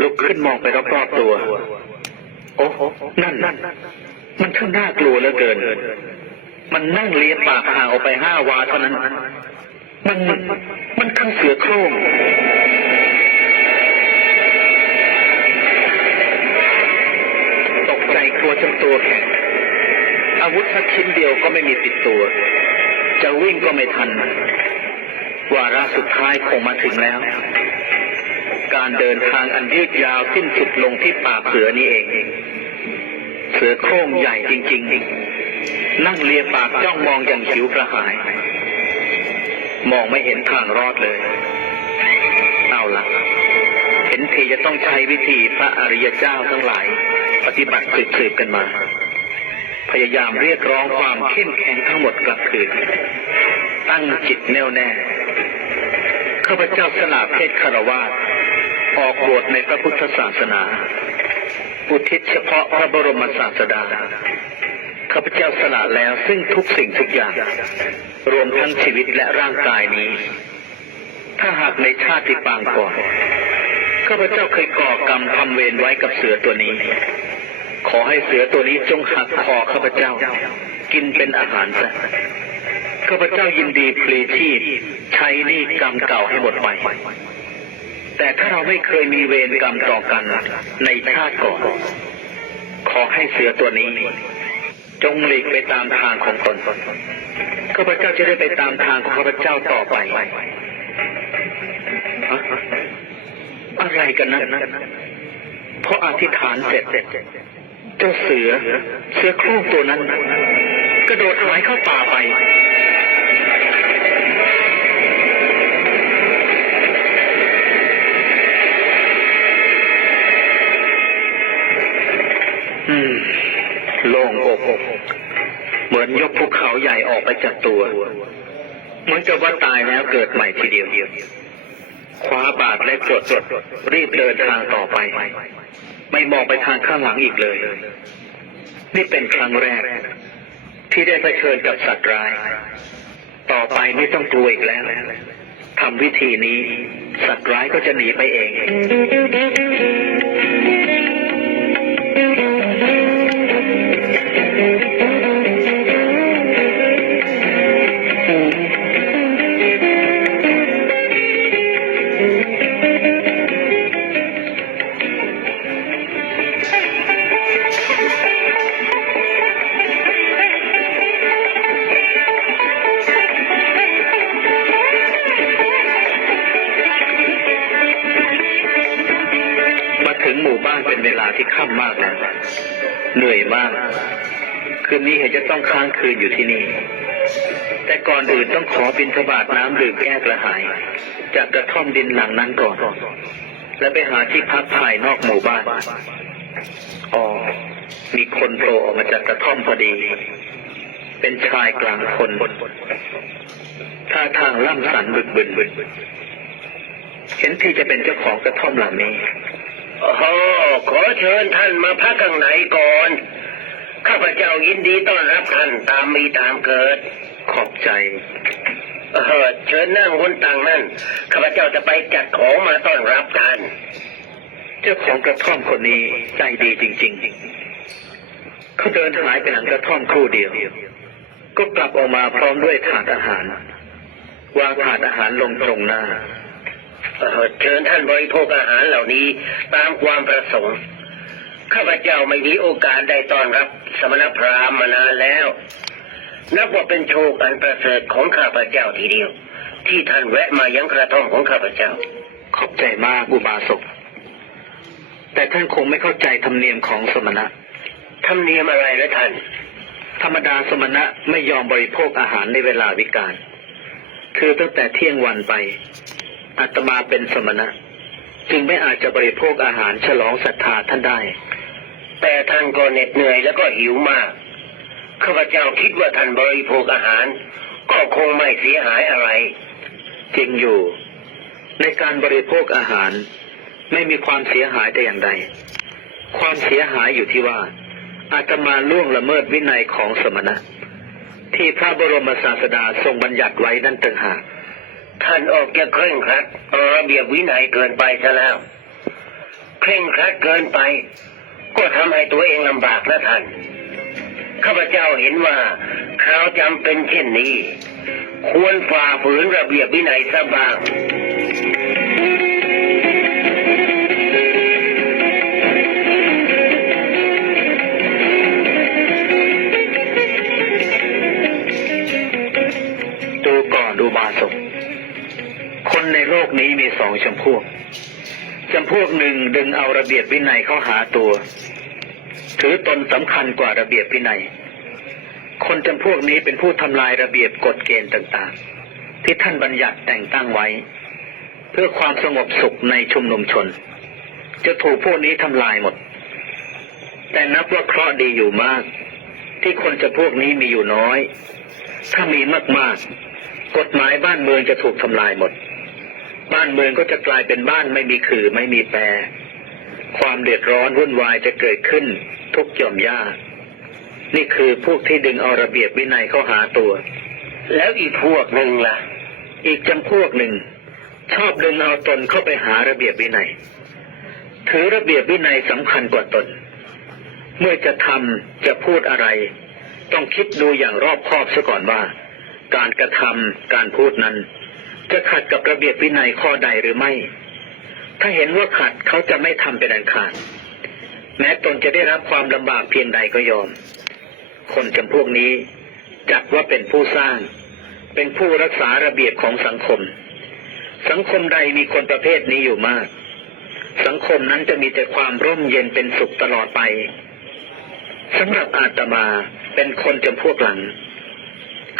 ลุกขึ้นมองไปรอบๆตัว โอ้นั่นมันช่างน่ากลัวเหลือเกิน มันนั่งเลียปากห่างออกไปห้าวาเท่านั้นมันมันข้างเสือโคร่งตกใจกลัวจนตัวแข็งอาวุธสักชิ้นเดียวก็ไม่มีติดตัว จะวิ่งก็ไม่ทัน วาระสุดท้ายคงมาถึงแล้ว การเดินทางอันยืดยาวสิ้นสุดลงที่ปากเสือนี้เอง เสือโคร่งใหญ่จริง ๆ นั่งเลียปากจ้องมองอย่างหิวกระหาย มองไม่เห็นทางรอดเลย เอาละเห็นทีจะต้องใช้วิธีพระอริยเจ้าทั้งหลาย ปฏิบัติสืบๆกันมา พยายามเรียกร้องความเข้มแข็งทั้งหมดกลับคืน ตั้งจิตแน่วแน่ข้าพเจ้าสละเพศคารวาส ออกบวชในพระพุทธศาสนา อุทิศเฉพาะพระบรมศาสดา ข้าพเจ้าสละแล้วซึ่งทุกสิ่งทุกอย่าง รวมทั้งชีวิตและร่างกายนี้ ถ้าหากในชาติปางก่อน ข้าพเจ้าเคยก่อกรรมทำเวรไว้กับเสือตัวนี้ ขอให้เสือตัวนี้จงหักคอข้าพเจ้า กินเป็นอาหารซะข้าพเจ้ายินดีพลีชีพใช้หนี้กรรมเก่าให้หมดไป แต่ถ้าเราไม่เคยมีเวรกรรมต่อกันในชาติก่อน ขอให้เสือตัวนี้ จงหลีกไปตามทางของตนข้าพเจ้าจะได้ไปตามทางของข้าพเจ้าต่อไป อะไรกันนะเพราะอธิษฐานเสร็จเจ้าเสือ เสือโคร่งตัวนั้น กระโดดหายเข้าป่าไป โล่งอกเหมือนยกภูเขาใหญ่ออกไปจากตัว เหมือนกับว่าตายแล้วเกิดใหม่ทีเดียวคว้าบาทและจดรีบเดินทางต่อไป ไม่มองไปทางข้างหลังอีกเลย นี่เป็นครั้งแรก ที่ได้เผชิญกับสัตว์ร้าย ต่อไปไม่ต้องกลัวอีกแล้วทำวิธีนี้ สัตว์ร้ายก็จะหนีไปเอง คืนอยู่ที่นี่ แต่ก่อนอื่นต้องขอบินทบาทน้ำดื่มแก้กระหาย จากกระท่อมดินหลังนั้นก่อน และไปหาที่พักภายนอกหมู่บ้าน อ๋อ มีคนโผล่ออกมาจากกระท่อมพอดี เป็นชายกลางคนท่าทางล่ำสันบึกบึนบึนเห็นที่จะเป็นเจ้าของกระท่อมหลังนี้โอ้โหขอเชิญท่านมาพักข้างในก่อน ข้าพเจ้ายินดีต้อนรับท่านตามมีตามเกิด ขอบใจ เออเชิญนั่งบนตังนั่นข้าพเจ้าจะไปจัดของมาต้อนรับท่าน เจ้าของกระท่อมคนนี้ใจดีจริง ๆ เขาเดินหายไปหลังกระท่อมครู่เดียว ก็กลับออกมาพร้อมด้วยถาดอาหาร วางถาดอาหารลงตรงหน้า เออเชิญท่านบริโภคอาหารเหล่านี้ตามความประสงค์ ข้าพเจ้าไม่มีโอกาสได้ต้อนรับ สมณพราหมณ์มานานแล้ว นับว่าเป็นโชคอันประเสริฐของข้าพเจ้าทีเดียว ที่ท่านแวะมายังกระท่อมของข้าพเจ้า ขอบใจมากอุบาสกแต่ท่านคงไม่เข้าใจธรรมเนียมของสมณะธรรมเนียมอะไรละท่าน ธรรมดาสมณะไม่ยอมบริโภคอาหารในเวลาวิกาลคือตั้งแต่เที่ยงวันไปอาตมาเป็นสมณะ จึงไม่อาจจะบริโภคอาหารฉลองศรัทธาท่านได้ แต่ท่านก็เหน็ดเหนื่อยแล้วก็หิวมาก ข้าพเจ้าคิดว่าท่านบริโภคอาหาร ก็คงไม่เสียหายอะไร จริงอยู่ ในการบริโภคอาหาร ไม่มีความเสียหายแต่อย่างใด ความเสียหายอยู่ที่ว่าอาตมาล่วงละเมิดวินัยของสมณะ ที่พระบรมศาสดาทรงบัญญัติไว้นั่นต่างหากท่านออกจะเคร่งครัดเอาระเบียบวินัยเกินไปซะแล้ว เคร่งครัดเกินไป ก็ทำให้ตัวเองลำบากนะท่าน ข้าพเจ้าเห็นว่าคราวจำเป็นเช่นนี้ ควรฝ่าฝืนระเบียบวินัยซะบ้างดูก่อนดูบาศกคนในโลกนี้มีสองจำพวก จำพวกหนึ่งดึงเอาระเบียบวินัยเข้าหาตัว ถือตนสำคัญกว่าระเบียบวินัย คนจำพวกนี้เป็นผู้ทำลายระเบียบกฎเกณฑ์ต่างๆ ที่ท่านบัญญัติแต่งตั้งไว้ เพื่อความสงบสุขในชุมนุมชน จะถูกพวกนี้ทำลายหมด แต่นับว่าเคราะห์ดีอยู่มาก ที่คนจำพวกนี้มีอยู่น้อย ถ้ามีมากๆ กฎหมายบ้านเมืองจะถูกทำลายหมด บ้านเมืองก็จะกลายเป็นบ้านไม่มีขื่อไม่มีแปร ความเดือดร้อนวุ่นวายจะเกิดขึ้นทุกหย่อมย่านี่คือพวกที่ดึงเอาระเบียบวินัยเข้าหาตัว แล้วอีกพวกหนึ่งล่ะ อีกจำพวกหนึ่ง ชอบดึงเอาตนเข้าไปหาระเบียบวินัย ถือระเบียบวินัยสำคัญกว่าตน เมื่อจะทำจะพูดอะไร ต้องคิดดูอย่างรอบคอบซะก่อนว่า การกระทำการพูดนั้น จะขัดกับระเบียบวินัยข้อใดหรือไม่ ถ้าเห็นว่าขัดเขาจะไม่ทำเป็นอันขาด แม้ตนจะได้รับความลำบากเพียงใดก็ยอม คนจำพวกนี้จัดว่าเป็นผู้สร้าง เป็นผู้รักษาระเบียบของสังคม สังคมใดมีคนประเภทนี้อยู่มาก สังคมนั้นจะมีแต่ความร่มเย็นเป็นสุขตลอดไปสำหรับอาตมาเป็นคนจำพวกหลัง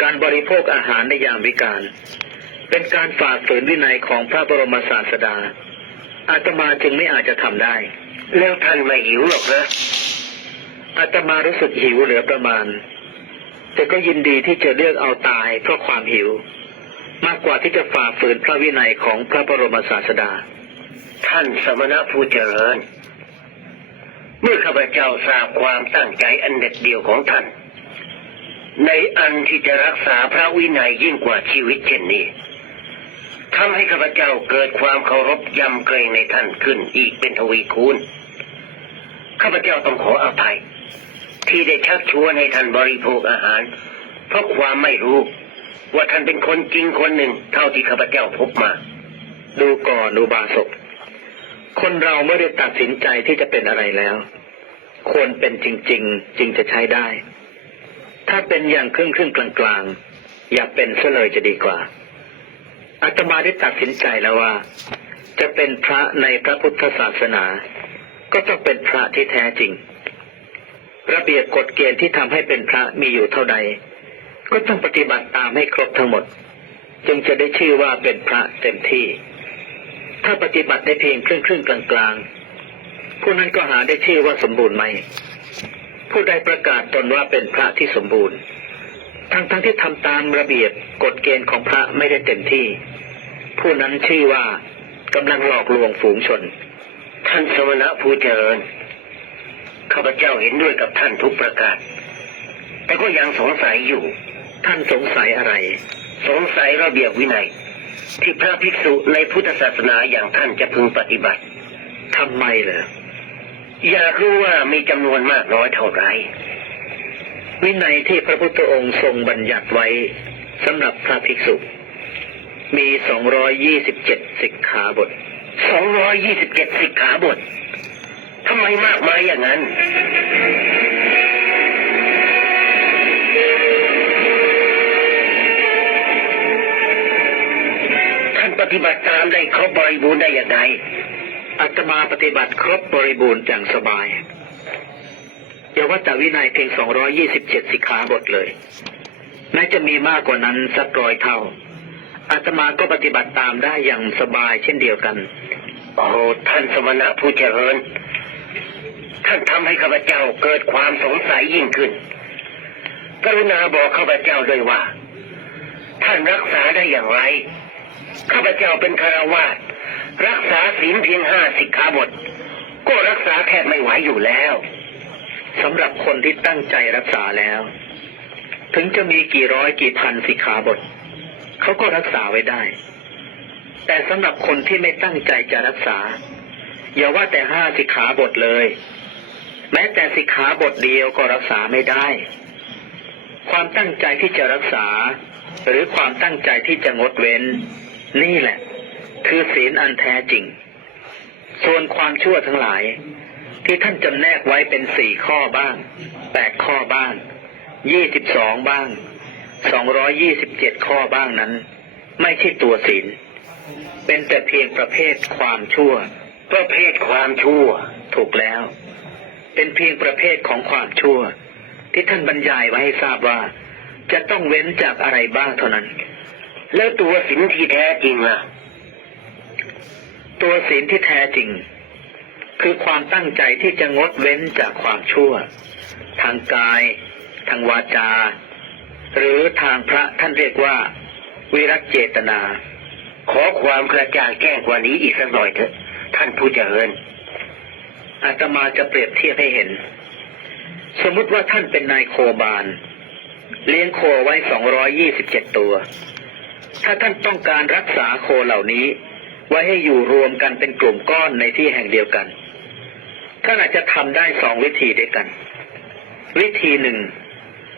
การบริโภคอาหารในยามวิกาล เป็นการฝ่าฝืนวินัยของพระบรมศาสดา อาตมาจึงไม่อาจจะทำได้ แล้วท่านไม่หิวหรอกนะอาตมารู้สึกหิวเหลือประมาณ แต่ก็ยินดีที่จะเลือกเอาตายเพราะความหิว มากกว่าที่จะฝ่าฝืนพระวินัยของพระบรมศาสดา ท่านสมณะผู้เจริญ เมื่อข้าพเจ้าทราบความตั้งใจอันเด็ดเดี่ยวของท่าน ในอันที่จะรักษาพระวินัยยิ่งกว่าชีวิตเช่นนี้ ทำให้ข้าพเจ้าเกิดความเคารพยำเกรงในท่านขึ้นอีกเป็นทวีคูณ ข้าพเจ้าต้องขออภัย ที่ได้ชักชวนให้ท่านบริโภคอาหาร เพราะความไม่รู้ ว่าท่านเป็นคนจริงคนหนึ่งเท่าที่ข้าพเจ้าพบมา ดูก่อนดูบาศกคนเราเมื่อได้ตัดสินใจที่จะเป็นอะไรแล้ว ควรเป็นจริง ๆ จึงจะใช้ได้ ถ้าเป็นอย่างครึ่งครึ่งกลางๆ อย่าเป็นซะเลยจะดีกว่า อาตมาได้ตัดสินใจแล้วว่า จะเป็นพระในพระพุทธศาสนา ก็ต้องเป็นพระที่แท้จริง ระเบียบกฎเกณฑ์ที่ทำให้เป็นพระมีอยู่เท่าใด ก็ต้องปฏิบัติตามให้ครบทั้งหมด จึงจะได้ชื่อว่าเป็นพระเต็มที่ ถ้าปฏิบัติได้เพียงครึ่งครึ่งกลางกลางผู้นั้นก็หาได้ชื่อว่าสมบูรณ์ไหมผู้ใดประกาศตนว่าเป็นพระที่สมบูรณ์ ทั้งทั้งที่ทำตามระเบียบกฎเกณฑ์ของพระไม่ได้เต็มที่ ผู้นั้นชื่อว่ากำลังหลอกลวงฝูงชน ท่านสมณะผู้เจริญข้าพเจ้าเห็นด้วยกับท่านทุกประการ แต่ก็ยังสงสัยอยู่ ท่านสงสัยอะไร สงสัยระเบียบวินัย ที่พระภิกษุในพุทธศาสนาอย่างท่านจะพึงปฏิบัติทำไมเหรออยากรู้ว่ามีจำนวนมากน้อยเท่าไหร่วินัยที่พระพุทธองค์ทรงบัญญัติไว้สำหรับพระภิกษุ มี227สิบเจ็ดสิกขาบท227สิบเจ็ดสิกขาบททำไมมากมายอย่างนั้น ท่านปฏิบัติตามได้ครบบริบูรณ์ได้อย่างไรอาตมาปฏิบัติครบบริบูรณ์อย่างสบายอย่าว่าแต่วินัยเพียง227สิกขาบทเลยแม้จะมีมากกว่านั้นสักร้อยเท่า อาตมาก็ปฏิบัติตามได้อย่างสบายเช่นเดียวกัน โอ้ท่านสมณะผู้เจริญ ท่านทำให้ข้าพเจ้าเกิดความสงสัยยิ่งขึ้น กรุณาบอกข้าพเจ้าด้วยว่า ท่านรักษาได้อย่างไร ข้าพเจ้าเป็นคารวาสรักษาศีลเพียงห้าสิกขาบท ก็รักษาแทบไม่ไหวอยู่แล้วสำหรับคนที่ตั้งใจรักษาแล้ว ถึงจะมีกี่ร้อยกี่พันสิกขาบท เขาก็รักษาไว้ได้ แต่สำหรับคนที่ไม่ตั้งใจจะรักษา อย่าว่าแต่ห้าสิกขาบทเลย แม้แต่สิกขาบทเดียวก็รักษาไม่ได้ ความตั้งใจที่จะรักษา หรือความตั้งใจที่จะงดเว้น นี่แหละ คือศีลอันแท้จริง ส่วนความชั่วทั้งหลาย ที่ท่านจำแนกไว้เป็นสี่ข้อบ้างแปดข้อบ้างยี่สิบสองบ้าง สองร้อยี่สิบเจ็ดข้อบ้างนั้น ไม่ใช่ตัวศีล เป็นแต่เพียงประเภทความชั่ว ประเภทความชั่ว ถูกแล้ว เป็นเพียงประเภทของความชั่ว ที่ท่านบรรยายไว้ให้ทราบว่า จะต้องเว้นจากอะไรบ้างเท่านั้น แล้วตัวสินที่แท้จริงล่ะ ตัวศีลที่แท้จริง คือความตั้งใจที่จะงดเว้นจากความชั่ว ทางกาย ทางวาจา หรือทางพระท่านเรียกว่า วิรัตเจตนา ขอความกระจ่างแจ้งกว่านี้อีกสักหน่อยเถอะ ท่านผู้เจริญอาตมาจะเปรียบเทียบให้เห็น สมมุติว่าท่านเป็นนายโคบาล เลี้ยงโคไว้สองร้อยี่สิบเจ็ดตัว ถ้าท่านต้องการรักษาโคเหล่านี้ ไว้ให้อยู่รวมกันเป็นกลุ่มก้อนในที่แห่งเดียวกันท่านอาจจะทำได้สองวิธีด้วยกัน วิธีหนึ่ง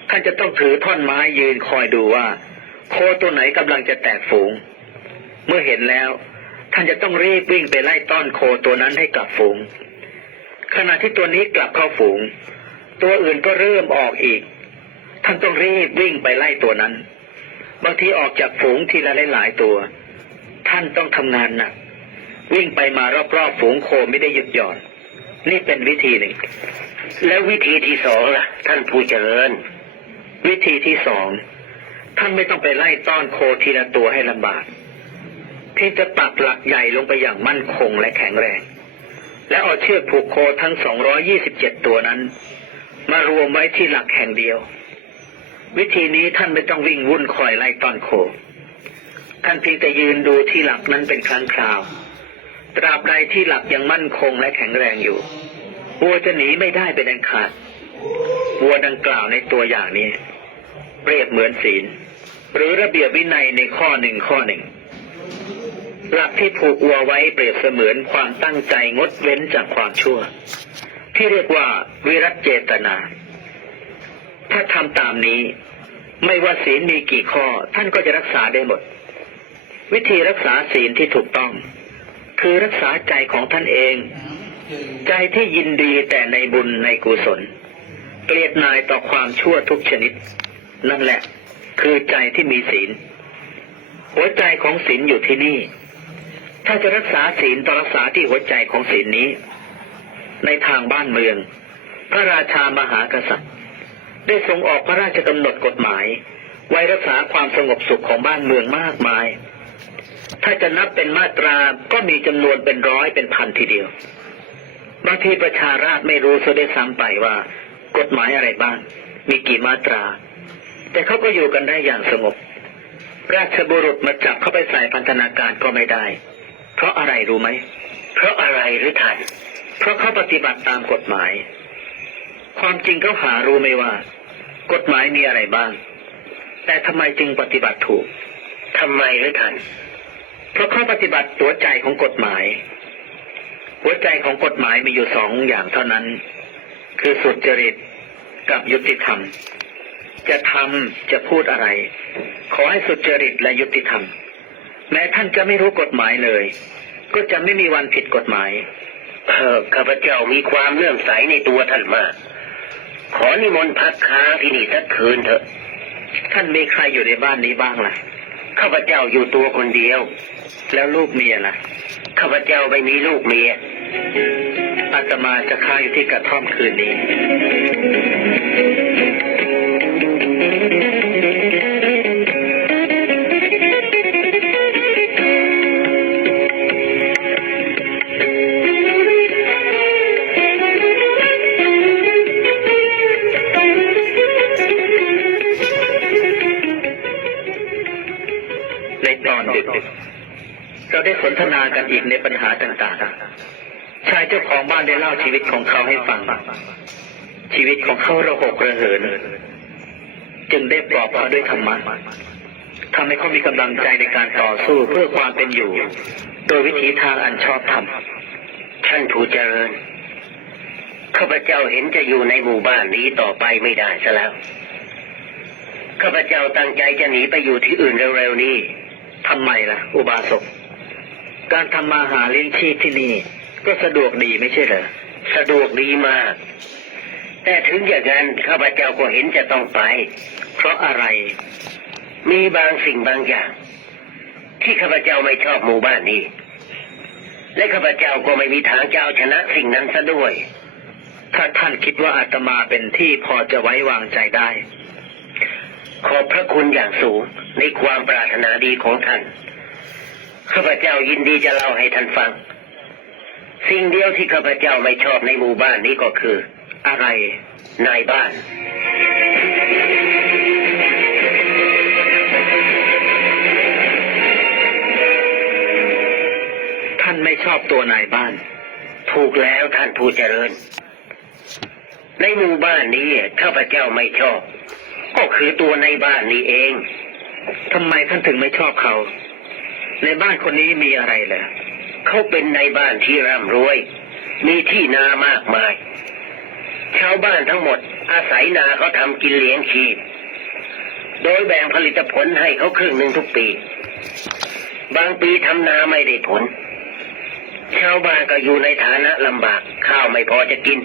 ท่านจะต้องถือท่อนไม้ยืนคอยดูว่า โคตัวไหนกำลังจะแตกฝูง เมื่อเห็นแล้ว ท่านจะต้องรีบวิ่งไปไล่ต้อนโคตัวนั้นให้กลับฝูง ขณะที่ตัวนี้กลับเข้าฝูง ตัวอื่นก็เริ่มออกอีก ท่านต้องรีบวิ่งไปไล่ตัวนั้น บางทีออกจากฝูงทีละหลายๆตัว ท่านต้องทำงานหนักวิ่งไปมารอบๆฝูงโคไม่ได้หยุดหย่อน นี่เป็นวิธีหนึ่ง แล้ววิธีที่สองล่ะ ท่านผู้เจริญ วิธีที่สองท่านไม่ต้องไปไล่ต้อนโคทีละตัวให้ลำบากเพียงจะปักหลักใหญ่ลงไปอย่างมั่นคงและแข็งแรง และเอาเชือกผูกโคทั้ง 227 ตัวนั้น มารวมไว้ที่หลักแห่งเดียว วิธีนี้ท่านไม่ต้องวิ่งวุ่นคอยไล่ต้อนโค ท่านเพียงแต่ยืนดูที่หลักนั้นเป็นครั้งคราว ตราบใดที่หลักยังมั่นคงและแข็งแรงอยู่วัวจะหนีไม่ได้เป็นอันขาดวัวดังกล่าวในตัวอย่างนี้ เปรียบเหมือนศีล หรือระเบียบวินัยในข้อหนึ่งข้อหนึ่ง หลักที่ผูกวัวไว้เปรียบเสมือนความตั้งใจงดเว้นจากความชั่ว ที่เรียกว่าวิรัตเจตนา ถ้าทำตามนี้ ไม่ว่าศีลมีกี่ข้อ ท่านก็จะรักษาได้หมด วิธีรักษาศีลที่ถูกต้อง คือรักษาใจของท่านเอง ใจที่ยินดีแต่ในบุญในกุศลเกลียดนายต่อความชั่วทุกชนิด นั่นแหละ คือใจที่มีศีล หัวใจของศีลอยู่ที่นี่ ถ้าจะรักษาศีลต้องรักษาที่หัวใจของศีลนี้ ในทางบ้านเมือง พระราชามหากษัตริย์ ได้ทรงออกพระราชกำหนดกฎหมาย ไว้รักษาความสงบสุขของบ้านเมืองมากมาย ถ้าจะนับเป็นมาตราก็มีจำนวนเป็นร้อยเป็นพันทีเดียวบางทีประชาราษฎรไม่รู้ซะด้วยซ้ำไปว่า กฎหมายอะไรบ้าง มีกี่มาตรา แต่เขาก็อยู่กันได้อย่างสงบ ราชบุรุษมาจับเข้าไปใส่พันธนาการก็ไม่ได้ เพราะอะไรรู้ไหม เพราะอะไรหรือท่านเพราะเขาปฏิบัติตามกฎหมาย ความจริงเขาหารู้ไหมว่า กฎหมายมีอะไรบ้าง แต่ทำไมจึงปฏิบัติถูกทำไมหรือท่านเพราะเขาปฏิบัติหัวใจของกฎหมาย หัวใจของกฎหมายมีอยู่สองอย่างเท่านั้น คือสุจริตกับยุติธรรม จะทำจะพูดอะไร ขอให้สุจริตและยุติธรรม แม้ท่านจะไม่รู้กฎหมายเลย ก็จะไม่มีวันผิดกฎหมายเออข้าพเจ้ามีความเลื่อมใสในตัวท่านมาก ขอนิมนต์พักค้างที่นี่สักคืนเถอะ ท่านมีใครอยู่ในบ้านนี้บ้างล่ะ ข้าพเจ้าอยู่ตัวคนเดียว แล้วลูกเมียล่ะ ข้าพเจ้าไม่มีลูกเมียอาตมาจะค้างอยู่ที่กระท่อมคืนนี้ ในตอนดึกเราได้สนทนากันอีกในปัญหาต่างๆ ชายเจ้าของบ้านได้เล่าชีวิตของเขาให้ฟัง ชีวิตของเขาระหกระเหิน จึงได้ปลอบเขาด้วยธรรมะทำให้เขามีกำลังใจในการต่อสู้เพื่อความเป็นอยู่ โดยวิถีทางอันชอบธรรมท่านผู้เจริญข้าพเจ้าเห็นจะอยู่ในหมู่บ้านนี้ต่อไปไม่ได้ซะแล้วข้าพเจ้าตั้งใจจะหนีไปอยู่ที่อื่นเร็วๆนี้ทำไมล่ะ อุบาสกการทำมาหาเลี้ยงชีพที่นี่ ก็สะดวกดีไม่ใช่เหรอสะดวกดีมาก แต่ถึงอย่างนั้นข้าพเจ้าก็เห็นจะต้องไป เพราะอะไร มีบางสิ่งบางอย่าง ที่ข้าพเจ้าไม่ชอบหมู่บ้านนี้ และข้าพเจ้าก็ไม่มีทางจะเอาชนะสิ่งนั้นซะด้วย ถ้าท่านคิดว่าอาตมาเป็นที่พอจะไว้วางใจได้ ขอบพระคุณอย่างสูงในความปรารถนาดีของท่าน ข้าพเจ้ายินดีจะเล่าให้ท่านฟัง สิ่งเดียวที่ข้าพเจ้าไม่ชอบในหมู่บ้านนี้ก็คือ อะไรนายบ้าน ท่านไม่ชอบตัวนายบ้าน ถูกแล้วท่านผู้เจริญ ในหมู่บ้านนี้ข้าพเจ้าไม่ชอบ ก็คือตัวในบ้านนี้เองทำไมท่านถึงไม่ชอบเขา ในบ้านคนนี้มีอะไรเหรอเขาเป็นในบ้านที่ร่ำรวย มีที่นามากมาย ชาวบ้านทั้งหมด อาศัยนาเขาทำกินเลี้ยงชีพ โดยแบ่งผลิตผลให้เขาครึ่งหนึ่งทุกปี บางปีทำนาไม่ได้ผล ชาวบ้านก็อยู่ในฐานะลำบากข้าวไม่พอจะกิน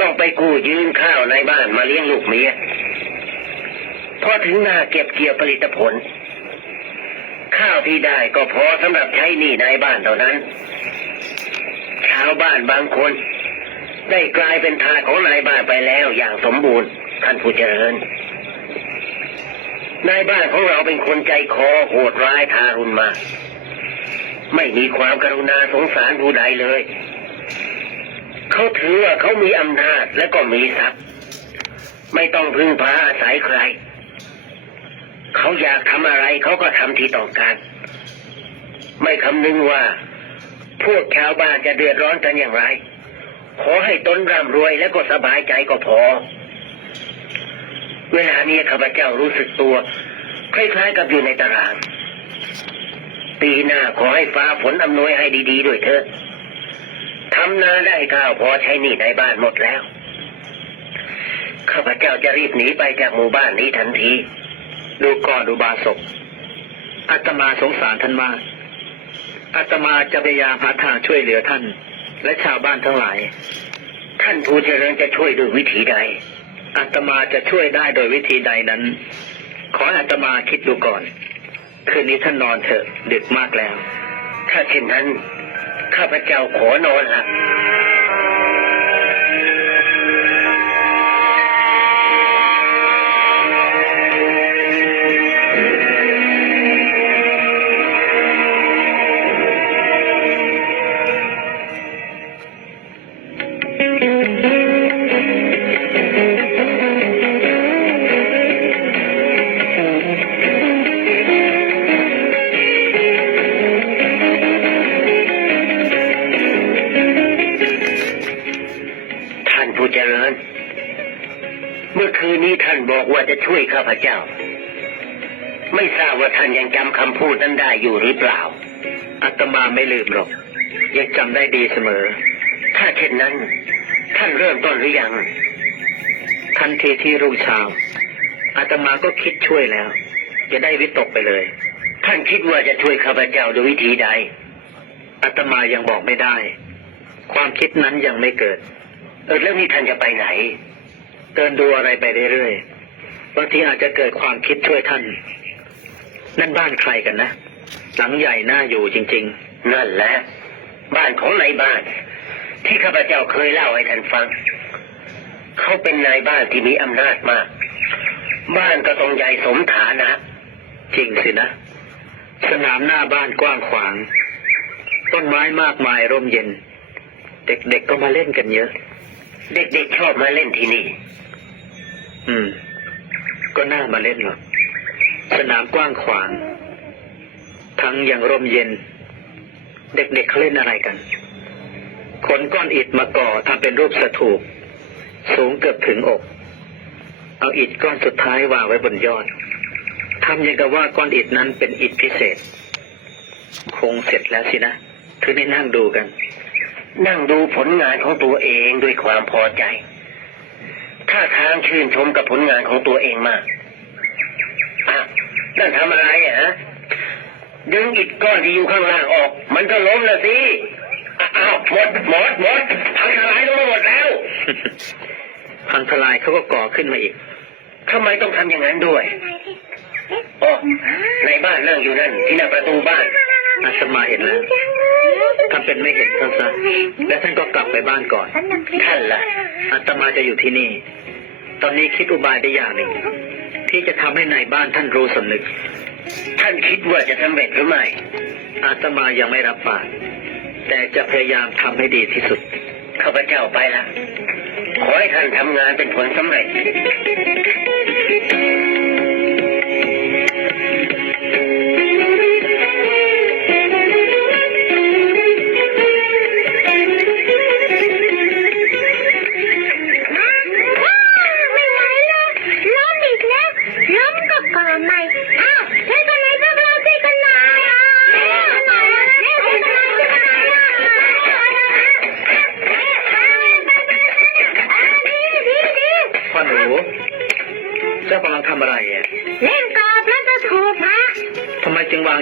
ต้องไปกู้ยืมข้าวในบ้านมาเลี้ยงลูกเมียพอถึงนาเก็บเกี่ยวผลิตผล ข้าวที่ได้ก็พอสำหรับใช้หนี้ในบ้านเท่านั้น ชาวบ้านบางคน ได้กลายเป็นทาสของนายบ้านไปแล้วอย่างสมบูรณ์ท่านผู้เจริญนายบ้านของเราเป็นคนใจคอโหดร้ายทารุณมาก ไม่มีความกรุณาสงสารผู้ใดเลย เขาถือว่าเขามีอำนาจและก็มีทรัพย์ ไม่ต้องพึ่งพาอาศัยใคร เขาอยากทำอะไรเขาก็ทำที่ต้องการ ไม่คำนึงว่า พวกชาวบ้านจะเดือดร้อนกันอย่างไร ขอให้ตนร่ำรวยและก็สบายใจก็พอ เวลานี้ข้าพเจ้ารู้สึกตัว คล้ายๆกับอยู่ในตาราง ปีหน้าขอให้ฟ้าฝนอำนวยให้ดี ๆ ด้วยเถอะทำนาได้ข้าวพอใช้หนี้ในบ้านหมดแล้ว ข้าพเจ้าจะรีบหนีไปจากหมู่บ้านนี้ทันที ดูก่อนอุบาสกอาตมาสงสารท่านมากอาตมาจะพยายามหาทางช่วยเหลือท่าน และชาวบ้านทั้งหลาย ท่านผู้เจริญจะช่วยด้วยวิธีใดอาตมาจะช่วยได้โดยวิธีใดนั้น ขออาตมาคิดดูก่อน คืนนี้ท่านนอนเถอะดึกมากแล้ว ถ้าเช่นนั้น ข้าพเจ้าขอนอนละ จะช่วยข้าพเจ้า ไม่ทราบว่าท่านยังจำคำพูดนั้นได้อยู่หรือเปล่าอาตมาไม่ลืมหรอก ยังจำได้ดีเสมอ ถ้าเช่นนั้น ท่านเริ่มต้นหรือยังทันทีที่รุ่งเช้าอาตมาก็คิดช่วยแล้ว จะได้วิตกไปเลย ท่านคิดว่าจะช่วยข้าพเจ้าด้วยวิธีใดอาตมายังบอกไม่ได้ ความคิดนั้นยังไม่เกิด เออแล้วนี่ท่านจะไปไหน เดินดูอะไรไปเรื่อยๆบางทีอาจจะเกิดความคิดช่วยท่าน นั่นบ้านใครกันนะ หลังใหญ่น่าอยู่จริงนั่นแหละ บ้านของนายบ้าน ที่ข้าพเจ้าเคยเล่าให้ท่านฟัง เขาเป็นนายบ้านที่มีอำนาจมาก บ้านก็ต้องใหญ่สมฐานะๆจริงสินะ สนามหน้าบ้านกว้างขวาง ต้นไม้มากมายร่มเย็น เด็กๆก็มาเล่นกันเยอะ เด็กๆชอบมาเล่นที่นี่ อืม ก็น่ามาเล่นหรอกสนามกว้างขวาง ทั้งยังร่มเย็น เด็กๆเขาเล่นอะไรกัน ขนก้อนอิฐมาก่อทำเป็นรูปสถูป สูงเกือบถึงอก เอาอิฐก้อนสุดท้ายวางไว้บนยอดทำยังกับว่าก้อนอิฐนั้นเป็นอิฐพิเศษ คงเสร็จแล้วสินะถึงได้นั่งดูกัน นั่งดูผลงานของตัวเองด้วยความพอใจ ท่าทางชื่นชมกับผลงานของตัวเองมากอะนั่นทำอะไรอะฮะดึงอิฐก้อนที่อยู่ข้างล่างออก มันก็ล้มละสิอ้าวหมดหมดหมดพังทลายลงมาหมดแล้วพังทลายเขาก็ก่อขึ้นมาอีกทำไมต้องทำอย่างนั้นด้วยอ๋อในบ้านนั่งอยู่นั่น ที่หน้าประตูบ้านอาตมาเห็นแล้วทำเป็นไม่เห็นท่านซะและท่านก็กลับไปบ้านก่อน ท่านล่ะอาตมาจะอยู่ที่นี่ ตอนนี้คิดอุบายได้อย่างหนึ่ง ที่จะทำให้นายบ้านท่านรู้สำนึก ท่านคิดว่าจะสำเร็จหรือไม่ อาตมายังไม่รับปากแต่จะพยายามทำให้ดีที่สุด ข้าพเจ้าไปละขอให้ท่านทำงานเป็นผลสำเร็จ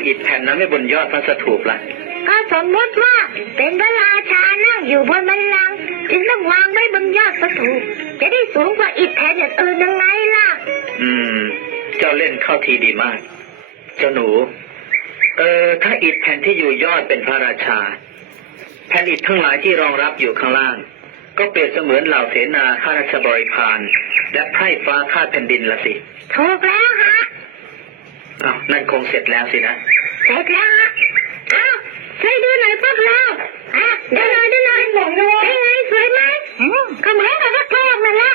อิฐแผ่นนั้นไว้บนยอดพระสถูปล่ะ ก็สมมติว่าเป็นพระราชานั่งอยู่บนบัลลังก์จึงต้องวางไว้บนยอดประตูจะได้สูงกว่าอิฐแผ่นอื่นๆยังไงล่ะ อืม เจ้าเล่นเข้าทีดีมาก เจ้าหนู เออถ้าอิฐแผ่นที่อยู่ยอดเป็นพระราชา แผ่นอิฐทั้งหลายที่รองรับอยู่ข้างล่าง ก็เปรียบเสมือนเหล่าเสนาข้าราชบริพารและไพร่ฟ้าข้าแผ่นดินละสิถูกแล้วฮะอ้าวนั่นคงเสร็จแล้วสินะ เสร็จแล้วฮะอ้าวช่วยดูหน่อยพวกเราอะดูหน่อยดูหน่อยเป็นไงสวยไหมก็เหมือนกับวัดทองนั่นแหละ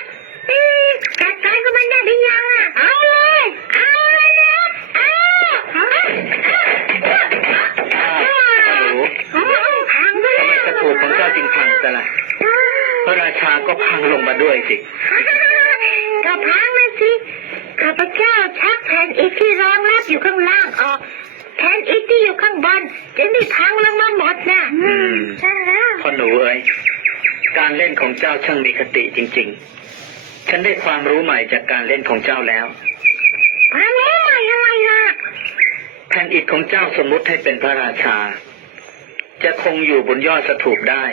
บนจึงได้พังลงมาหมดนะอืม ใช่แล้วพ่อหนูเอ้ยการเล่นของเจ้าช่างมีคติจริง ๆ ฉันได้ความรู้ใหม่จากการเล่นของเจ้าแล้ว พังแล้วอะไรอะไรล่ะแผ่นอิฐของเจ้าสมมุติให้เป็นพระราชา จะคงอยู่บนยอดสถูปได้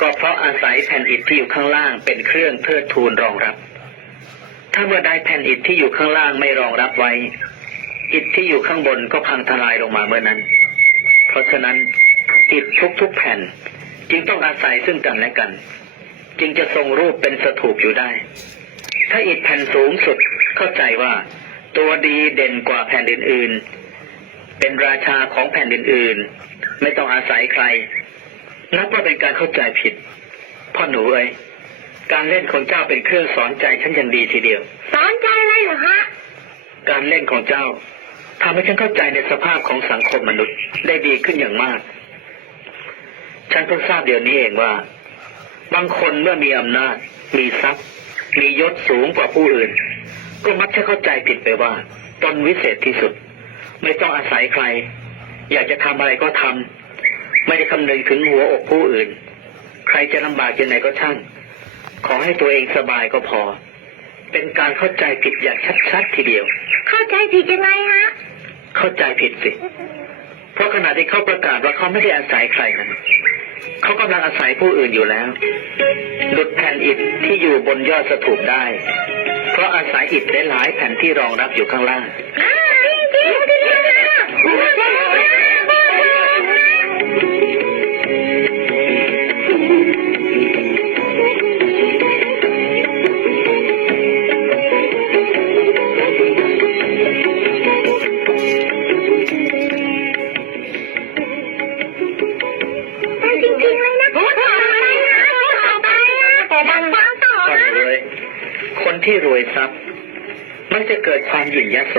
ก็เพราะอาศัยแผ่นอิฐที่อยู่ข้างล่างเป็นเครื่องเทิดทูนรองรับ ถ้าเมื่อใดแผ่นอิฐที่อยู่ข้างล่างไม่รองรับไว้ อิฐที่อยู่ข้างบนก็พังทลายลงมาเมื่อนั้นเพ ราะฉะนั้นอิฐทุกๆแผ่น จึงต้องอาศัยซึ่งกันและกัน จึงจะทรงรูปเป็นสถูปอยู่ได้ ถ้าอิฐแผ่นสูงสุดเข้าใจว่า ตัวดีเด่นกว่าแผ่นอื่นๆเป็นราชาของแผ่นอื่นๆไม่ต้องอาศัยใครนับว่าเป็นการเข้าใจผิดพ่อหนูเอ้ยการเล่นของเจ้าเป็นเครื่องสอนใจฉันอย่างดีทีเดียว สอนใจอะไรเหรอฮะ การเล่นของเจ้า ทำให้ฉันเข้าใจในสภาพของสังคมมนุษย์ได้ดีขึ้นอย่างมาก ฉันเพิ่งทราบเดี๋ยวนี้เองว่า บางคนเมื่อมีอำนาจ มีทรัพย์ มียศสูงกว่าผู้อื่น ก็มักจะเข้าใจผิดไปว่า ตนวิเศษที่สุด ไม่ต้องอาศัยใคร อยากจะทำอะไรก็ทำไม่ได้คำนึงถึงหัวอกผู้อื่น ใครจะลำบากยังไงก็ช่าง ขอให้ตัวเองสบายก็พอ เป็นการเข้าใจผิดอย่างชัดๆทีเดียว เข้าใจผิดยังไงฮะ เข้าใจผิดสิ เพราะขณะที่เขาประกาศว่าเขาไม่ได้อาศัยใครนั้นเขากำลังอาศัยผู้อื่นอยู่แล้ว ดุดแผ่นอิฐที่อยู่บนยอดสถูปได้ เพราะอาศัยอิฐได้หลายแผ่นที่รองรับอยู่ข้างล่าง จะเกิดความหยิ่งยโส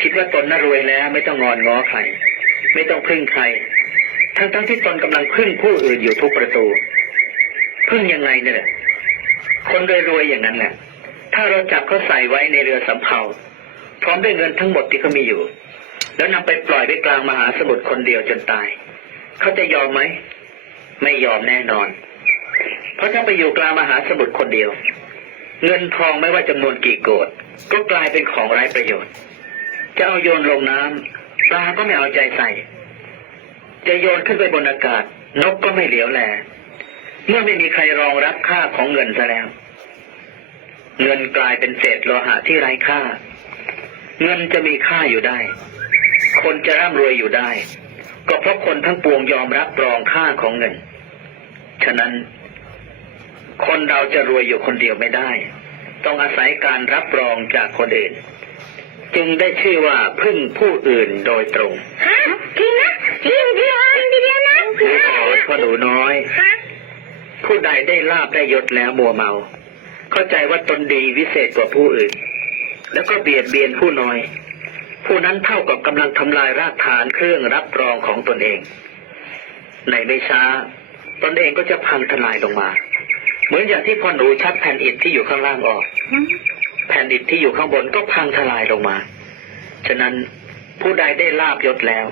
คิดว่าตนน่ารวยแล้วไม่ต้องงอนง้อใคร ไม่ต้องพึ่งใคร ทั้งๆที่ตนกำลังพึ่งผู้อื่นอยู่ทุกประตู พึ่งยังไงเนี่ยแหละคนรวยๆอย่างนั้นแหละถ้าเราจับเขาใส่ไว้ในเรือสำเภาพร้อมด้วยเงินทั้งหมดที่เขามีอยู่ แล้วนำไปปล่อยไว้กลางมหาสมุทรคนเดียวจนตาย เขาจะยอมไหม ไม่ยอมแน่นอน เพราะถ้าไปอยู่กลางมหาสมุทรคนเดียว เงินทองไม่ว่าจำนวนกี่โกดก็กลายเป็นของไร้ประโยชน์ จะเอาโยนลงน้ำปลาก็ไม่เอาใจใส่ จะโยนขึ้นไปบนอากาศ นกก็ไม่เหลียวแล เมื่อไม่มีใครรองรับค่าของเงินซะแล้ว เงินกลายเป็นเศษโลหะที่ไร้ค่า เงินจะมีค่าอยู่ได้ คนจะร่ำรวยอยู่ได้ ก็เพราะคนทั้งปวงยอมรับรองค่าของเงิน ฉะนั้น คนเราจะรวยอยู่คนเดียวไม่ได้ ต้องอาศัยการรับรองจากคนอื่น จึงได้ชื่อว่าพึ่งผู้อื่นโดยตรงฮะจริงนะจริงเดียวทีเดียวนะดูก่อนพ่อหนูน้อยฮะผู้ใดได้ลาบได้ยศแล้วมัวเมา เข้าใจว่าตนดีวิเศษกว่าผู้อื่น แล้วก็เบียดเบียนผู้น้อย ผู้นั้นเท่ากับกำลังทำลายรากฐานเครื่องรับรองของตนเอง ในไม่ช้าตนเองก็จะพังทลายลงมา เหมือนอย่างที่พ่อหนูชักแผ่นอิฐที่อยู่ข้างล่างออก แผ่นอิฐที่อยู่ข้างบนก็พังทลายลงมา ฉะนั้นผู้ใดได้ลาบยศแล้ว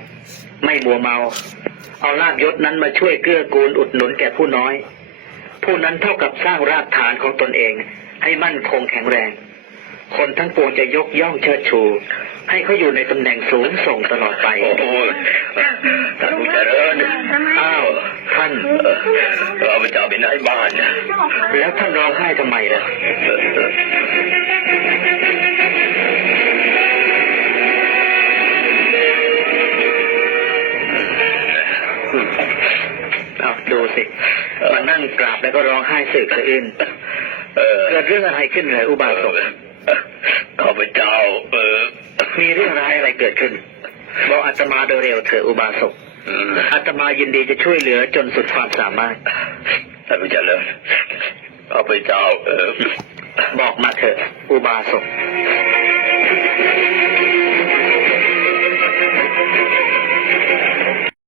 ไม่มัวเมา เอาลาบยศนั้นมาช่วยเกื้อกูลอุดหนุนแก่ผู้น้อย ผู้นั้นเท่ากับสร้างรากฐานของตนเอง ให้มั่นคงแข็งแรง คนทั้งปวงจะยกย่องเชิดชู ให้เขาอยู่ในตำแหน่งสูงส่งตลอดไป โอ้ยท่านเราไปเจ้าเป็นนายบ้านนะแล้วท่านร้องไห้ทำไมล่ะเอาดูสิมานั่งกราบแล้วก็ร้องไห้สึกสะอื้นเออเกิดเรื่องอะไรขึ้นเลยอุบาสกข้าพเจ้า เออ มีเรื่องร้ายอะไรเกิดขึ้นบอกอาตมาโดยเร็วเถอะอุบาสก อืมอาตมายินดีจะช่วยเหลือจนสุดความสามารถท่านผู้เจริญข้าพเจ้าเออบอกมาเถอะอุบาสก